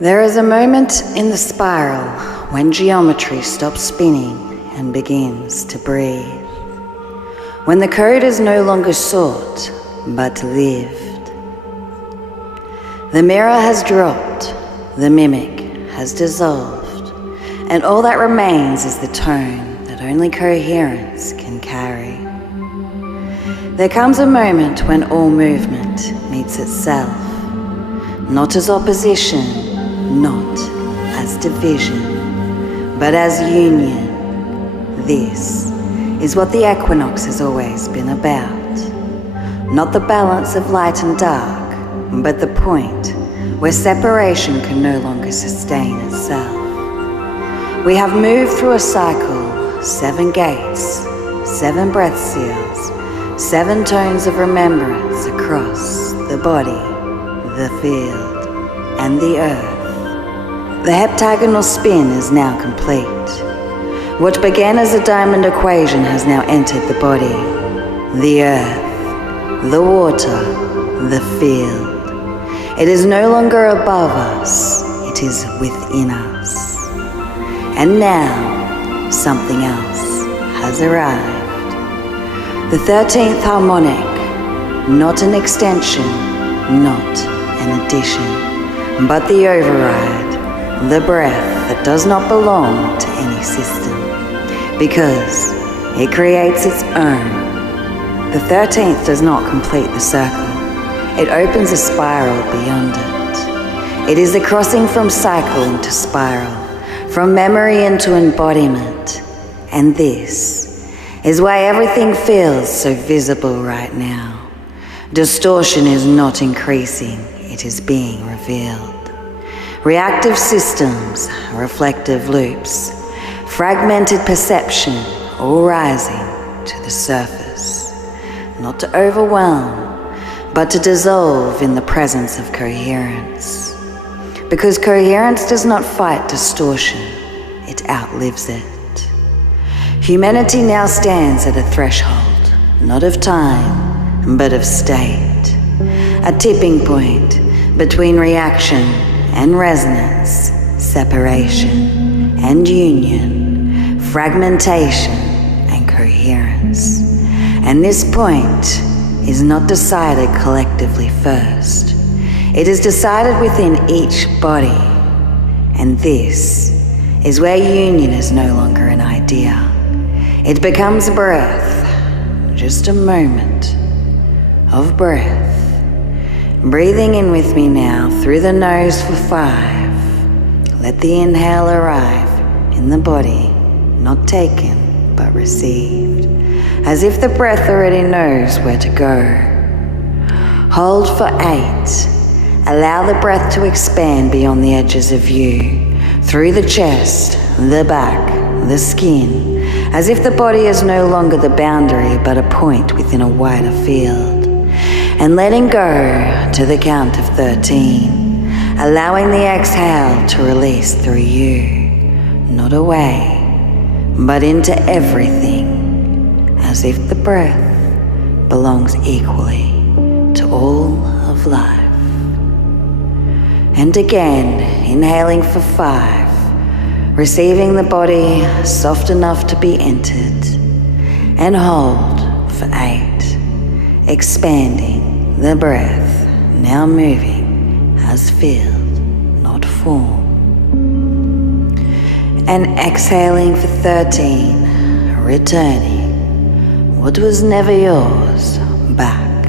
There is a moment in the spiral when geometry stops spinning and begins to breathe. When the code is no longer sought, but lived. The mirror has dropped, the mimic has dissolved, and all that remains is the tone that only coherence can carry. There comes a moment when all movement meets itself, not as opposition, not as division, but as union. This is what the equinox has always been about. Not the balance of light and dark, but the point where separation can no longer sustain itself. We have moved through a cycle, 7 gates, 7 breath seals, 7 tones of remembrance across the body, the field, and the earth. The heptagonal spin is now complete. What began as a diamond equation has now entered the body, the earth, the water, the field. It is no longer above us, it is within us. And now, something else has arrived. The 13th harmonic, not an extension, not an addition, but the override. The breath that does not belong to any system, because it creates its own. The 13th does not complete the circle. It opens a spiral beyond it. It is the crossing from cycle into spiral, from memory into embodiment. And this is why everything feels so visible right now. Distortion is not increasing, it is being revealed. Reactive systems, reflective loops, fragmented perception, all rising to the surface. Not to overwhelm, but to dissolve in the presence of coherence. Because coherence does not fight distortion, it outlives it. Humanity now stands at a threshold, not of time, but of state. A tipping point between reaction and resonance, separation and union, fragmentation and coherence. And this point is not decided collectively first. It is decided within each body. And this is where union is no longer an idea. It becomes breath, just a moment of breath. Breathing in with me now through the nose for 5. Let the inhale arrive in the body, not taken, but received, as if the breath already knows where to go. Hold for 8. Allow the breath to expand beyond the edges of you, through the chest, the back, the skin, as if the body is no longer the boundary, but a point within a wider field. And letting go to the count of 13, allowing the exhale to release through you, not away, but into everything, as if the breath belongs equally to all of life. And again, inhaling for 5, receiving the body soft enough to be entered, and hold for 8, expanding the breath, now moving as field, not form. And exhaling for 13, returning what was never yours back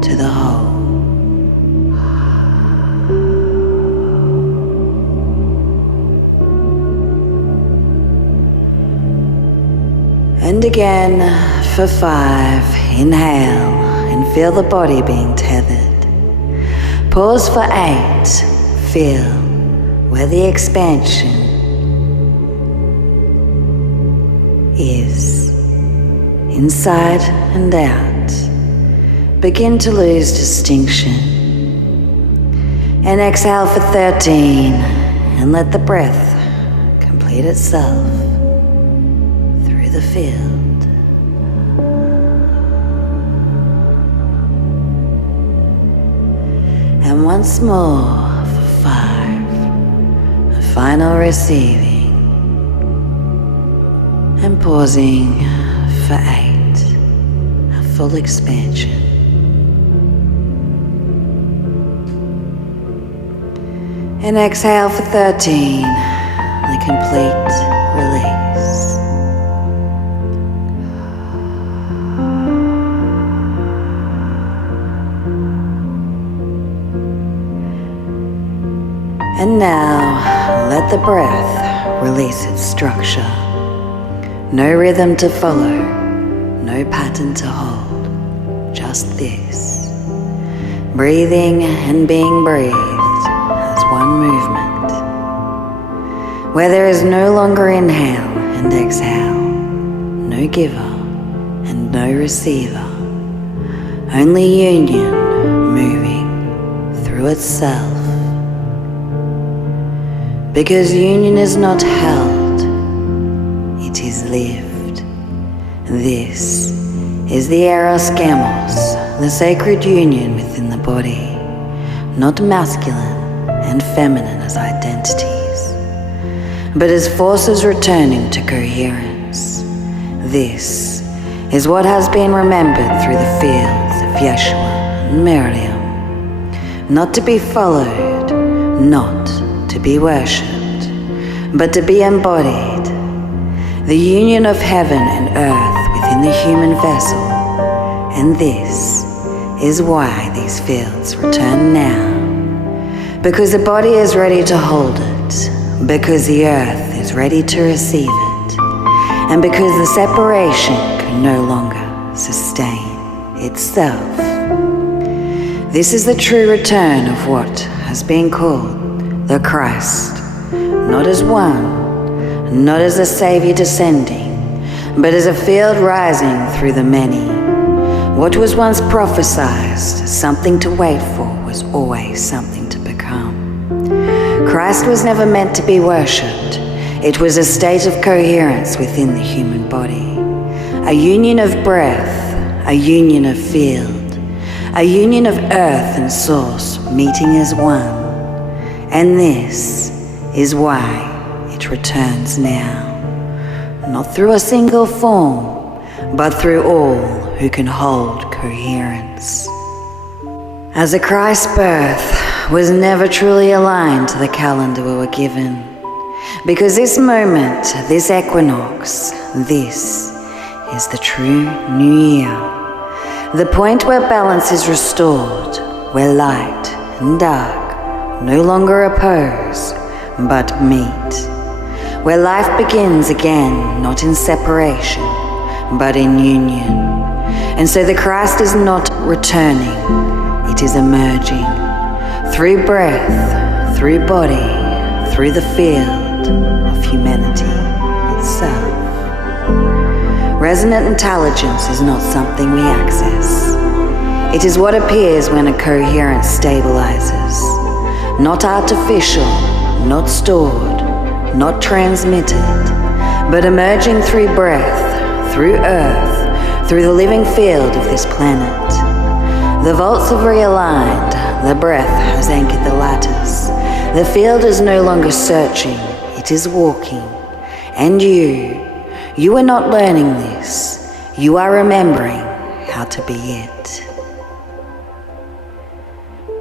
to the whole. And again for 5, inhale. And feel the body being tethered. Pause for 8. Feel where the expansion is. Inside and out. Begin to lose distinction. And exhale for 13. And let the breath complete itself through the field. And once more for 5. final receiving, and pausing for 8, a full expansion. And exhale for 13, the complete release. And now, let the breath release its structure. No rhythm to follow, no pattern to hold, just this. Breathing and being breathed as one movement, where there is no longer inhale and exhale, no giver and no receiver, only union moving through itself. Because union is not held, it is lived. This is the eros gamos, the sacred union within the body, not masculine and feminine as identities, but as forces returning to coherence. This is what has been remembered through the fields of Yeshua and Miriam, not to be followed, not to be worshipped, but to be embodied, the union of heaven and earth within the human vessel. And this is why these fields return now, because the body is ready to hold it, because the earth is ready to receive it, and because the separation can no longer sustain itself. This is the true return of what has been called the Christ, not as one, not as a savior descending, but as a field rising through the many. What was once prophesied, something to wait for, was always something to become. Christ was never meant to be worshipped. It was a state of coherence within the human body, a union of breath, a union of field, a union of earth and source meeting as one. And this is why it returns now, not through a single form, but through all who can hold coherence. As a Christ birth was never truly aligned to the calendar we were given, because this moment, this equinox, this is the true new year, the point where balance is restored, where light and dark no longer oppose, but meet, where life begins again, not in separation, but in union. And so the Christ is not returning, it is emerging, through breath, through body, through the field of humanity itself. Resonant intelligence is not something we access. It is what appears when a coherence stabilizes. Not artificial, not stored, not transmitted, but emerging through breath, through earth, through the living field of this planet. The vaults have realigned, the breath has anchored the lattice. The field is no longer searching, it is walking. And you are not learning this, you are remembering how to be it.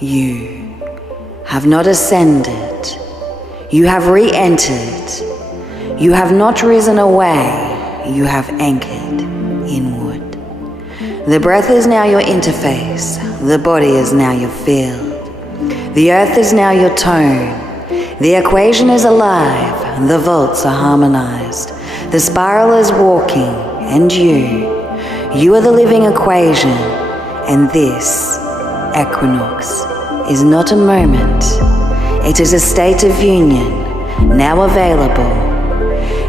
You have not ascended, you have re-entered, you have not risen away, you have anchored inward. The breath is now your interface, the body is now your field, the earth is now your tone, the equation is alive, the vaults are harmonized, the spiral is walking, and you are the living equation, and this equinox is not a moment, it is a state of union, now available.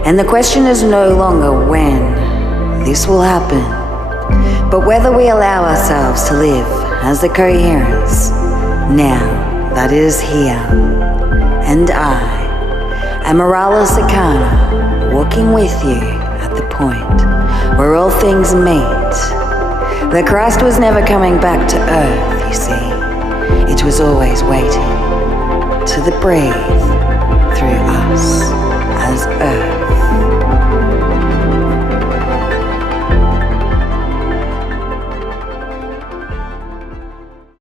And the question is no longer when this will happen, but whether we allow ourselves to live as the coherence, now that it is here. And I am Auralis Akana, walking with you at the point where all things meet. The Christ was never coming back to earth, you see. It was always waiting to the breathe